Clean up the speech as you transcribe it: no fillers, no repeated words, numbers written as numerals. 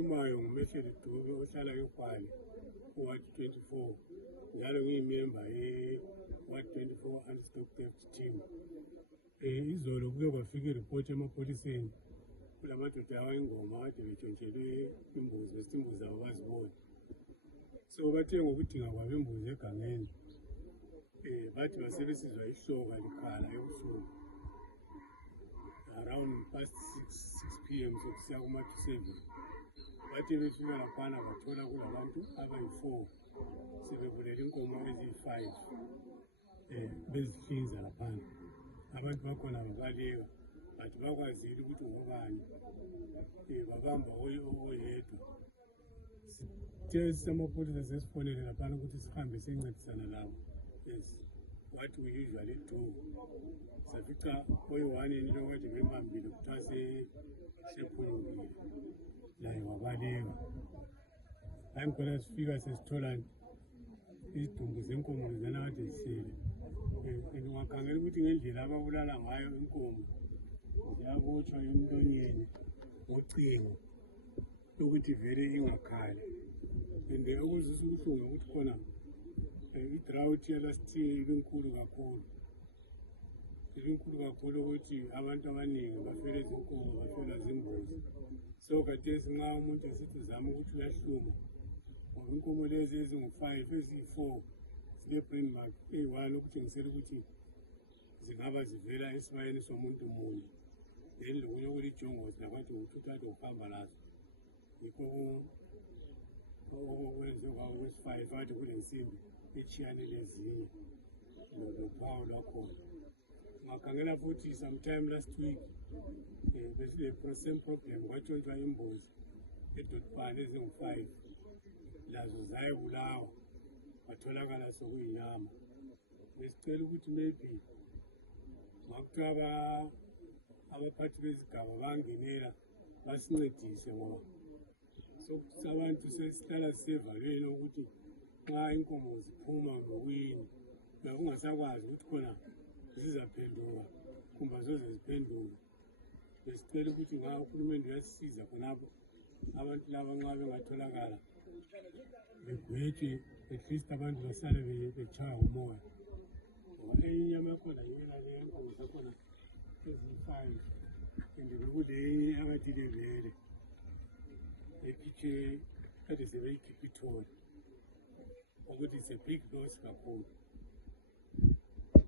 engikhulumayo nguMehleli Dube ohlala eKwale kuWard 24 njalo ngiyimember yeWard 24 Anti-Stock Theft Team. Izolo kuke kwafika ireport emapholiseni kulamadoda awayingoma kade betshontshelwe imbuzi besithi imbuzi zabo bazibona. So bathe ngokudinga kwabo imbuzi egangeni bathi basebesizwa ihloka likhala ebusuku around past 6 p.m. sokusiya kuma-7. Bathi befika laphana bathola kulabantu abayi-4 sebebulela inkomo eziyi-5 bezihlinza laphana. Abantu bakhona babaleka bathi bakwazile ukuthi ngobani babamba oyedwa. Sithe samapholisa sesifonele laphana ukuthi sihambe sincedisana labo what we usually do. Safica oyi-1 into kade bembambile kuthiwa sephulukile laye wabaleka. Hayi ngikhona sifika sesithola izidumbu zenkomo lezana kade zihlele. Ungakhangela ukuthi ngendlela ababulala ngayo inkomo ziyabotshwa emlonyeni ngocingo ukuthi vele ingakhali. And okuzisa ubuhlungu ukuthi khona i-drought yalast year ibinkulu kakhulu ukuthi abantu abaningi bafele zinkomo bafela zimbuzi. So khathesi nxa umuntu esithi uzama ukuthi uyahluma ngoba inkomo lezi ezingu-5 eziyi-4 zile-brain mark eyi-1 okutshengisela ukuthi zingaba zivela esibayeni somuntu munye. Then lokunye okulijongozi nabantu ngokuthi kade ukuhamba lazo yikho okwenziwe kwawo kwesi-5 kade kulensimbi etshiyane lezinye lophawu lwakhona. Ungakhangela futhi sometime last week same problem kwatshontshwa imbuzi eDotpan ezingu-5 lazo zayebulawa kwatholakala sokuyinyama. Besicela ukuthi maybe makuthiwa abaphathi bezigaba bangenela basincedise ngoba abantu sesihlala sisevalweni ukuthi nxa inkomo ziphuma ngokwini ungasakwazi ukuthi khona zizaphenduka kumbe azoze ziphenduke. Besicela ukuthi uhulumende uyasisiza khonapho abantu laba nxa bengatholakala begwetshwe at least abantu basale betshaya ngumoya. Ngoba inyama yakhona yona le inkomo zakhona eziyi-5 and bekuleyinye akathi levele ekhitshe kade sebeyikhipha ithole ukuthi it's a big loss kakhulu.